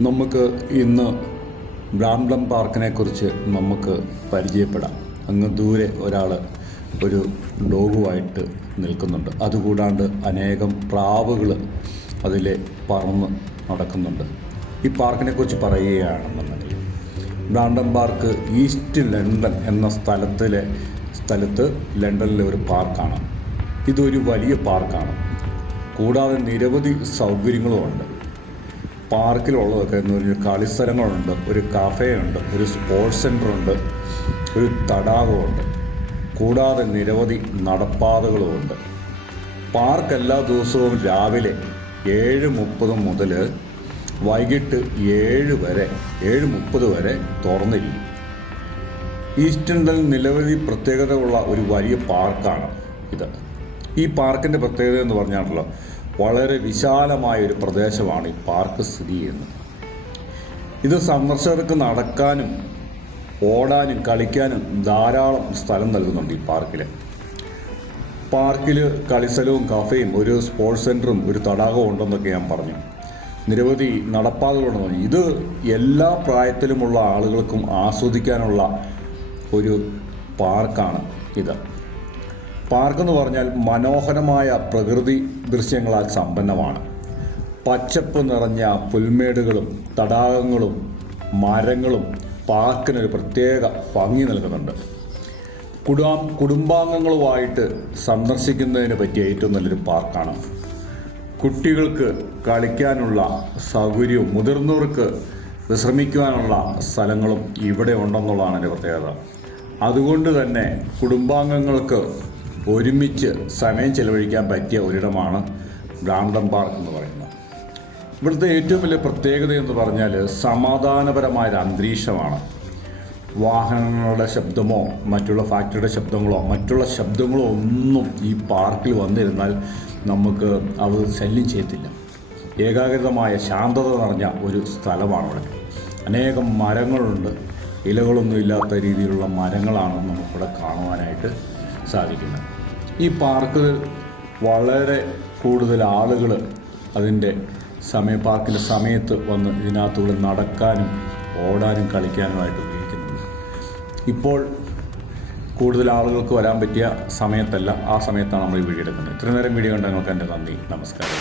നമുക്ക് ഇന്ന് ബ്രാംബ്ലം പാർക്കിനെ കുറിച്ച് നമുക്ക് പരിചയപ്പെടാം. അങ്ങ് ദൂരെ ഒരാൾ ഒരു ഡോഗുമായിട്ട് നിൽക്കുന്നുണ്ട്. അതുകൂടാണ്ട് അനേകം പ്രാവുകൾ അതിലെ പറന്ന് നടക്കുന്നുണ്ട്. ഈ പാർക്കിനെ കുറിച്ച് പറയുകയാണെന്നുണ്ടെങ്കിൽ ബ്രാംഡം പാർക്ക് ഈസ്റ്റ് ലണ്ടൻ എന്ന സ്ഥലത്തിലെ സ്ഥലത്ത് ലണ്ടനിലെ ഒരു പാർക്കാണ്. ഇതൊരു വലിയ പാർക്കാണ്. കൂടാതെ നിരവധി സൗകര്യങ്ങളുമുണ്ട് പാർക്കിലുള്ളതൊക്കെ പറഞ്ഞാൽ കളിസ്ഥലങ്ങളുണ്ട് ഒരു കഫേയുണ്ട് ഒരു സ്പോർട്സ് സെന്ററുണ്ട് ഒരു തടാകമുണ്ട് കൂടാതെ നിരവധി നടപ്പാതകളുമുണ്ട്. പാർക്ക് എല്ലാ ദിവസവും രാവിലെ ഏഴ് മുപ്പത് മുതൽ വൈകിട്ട് ഏഴ് വരെ ഏഴ് മുപ്പത് വരെ തുറന്നിരിക്കും. ഈസ്റ്റണ്ടൽ നിരവധി പ്രത്യേകതയുള്ള ഒരു വലിയ പാർക്കാണ് ഇത്. ഈ പാർക്കിന്റെ പ്രത്യേകത എന്ന് പറഞ്ഞാണല്ലോ വളരെ വിശാലമായ ഒരു പ്രദേശമാണ് ഈ പാർക്ക് സ്ഥിതി ചെയ്യുന്നത്. ഇത് സന്ദർശകർക്ക് നടക്കാനും ഓടാനും കളിക്കാനും ധാരാളം സ്ഥലം നൽകുന്നുണ്ട് ഈ പാർക്കിൽ പാർക്കിൽ കളിസ്ഥലവും കഫേയും ഒരു സ്പോർട്സ് സെന്ററും ഒരു തടാകവും ഉണ്ടെന്നൊക്കെ ഞാൻ പറഞ്ഞു. നിരവധി നടപ്പാതകളുണ്ടെന്ന് പറഞ്ഞു. ഇത് എല്ലാ പ്രായത്തിലുമുള്ള ആളുകൾക്കും ആസ്വദിക്കാനുള്ള ഒരു പാർക്കാണ് ഇത്. പാർക്കെന്ന് പറഞ്ഞാൽ മനോഹരമായ പ്രകൃതി ദൃശ്യങ്ങളാൽ സമ്പന്നമാണ്. പച്ചപ്പ് നിറഞ്ഞ പുൽമേടുകളും തടാകങ്ങളും മരങ്ങളും പാർക്കിനൊരു പ്രത്യേക ഭംഗി നൽകുന്നുണ്ട്. കുടാ കുടുംബാംഗങ്ങളുമായിട്ട് സന്ദർശിക്കുന്നതിന് പറ്റിയ ഏറ്റവും നല്ലൊരു പാർക്കാണ്. കുട്ടികൾക്ക് കളിക്കാനുള്ള സൗകര്യവും മുതിർന്നവർക്ക് വിശ്രമിക്കുവാനുള്ള സ്ഥലങ്ങളും ഇവിടെ ഉണ്ടെന്നുള്ളതാണ് എന്റെ പ്രത്യേകത. അതുകൊണ്ട് തന്നെ കുടുംബാംഗങ്ങൾക്ക് ഒരുമിച്ച് സമയം ചെലവഴിക്കാൻ പറ്റിയ ഒരിടമാണ് ബ്രാംഡം പാർക്ക് എന്ന് പറയുന്നത്. ഇവിടുത്തെ ഏറ്റവും വലിയ പ്രത്യേകത എന്ന് പറഞ്ഞാൽ സമാധാനപരമായ ഒരു അന്തരീക്ഷമാണ്. വാഹനങ്ങളുടെ ശബ്ദമോ മറ്റുള്ള ഫാക്ടറിയുടെ ശബ്ദങ്ങളോ മറ്റുള്ള ശബ്ദങ്ങളോ ഒന്നും ഈ പാർക്കിൽ വന്നിരുന്നാൽ നമുക്ക് അത് ശല്യം ചെയ്യത്തില്ല. ഏകാഗ്രതമായ ശാന്തത നിറഞ്ഞ ഒരു സ്ഥലമാണ് ഇവിടെ അനേകം മരങ്ങളുണ്ട്. ഇലകളൊന്നും ഇല്ലാത്ത രീതിയിലുള്ള മരങ്ങളാണ് നമുക്കിവിടെ കാണുവാനായിട്ട് സാധിക്കുന്നത്. ഈ പാർക്കുകൾ വളരെ കൂടുതൽ ആളുകൾ അതിന്റെ സമയ പാർക്കിന്റെ സമയത്ത് വന്ന് ഇതിനകത്തുള്ളിൽ നടക്കാനും ഓടാനും കളിക്കാനുമായിട്ട് ഉപയോഗിക്കുന്നുണ്ട്. ഇപ്പോൾ കൂടുതൽ ആളുകൾക്ക് വരാൻ പറ്റിയ സമയത്തല്ല ആ സമയത്താണ് നമ്മൾ ഈ വീഡിയോ എടുക്കുന്നത്. ഇത്രയും നേരം വീഡിയോ കണ്ട നിങ്ങൾക്ക് എന്റെ നന്ദി. നമസ്കാരം.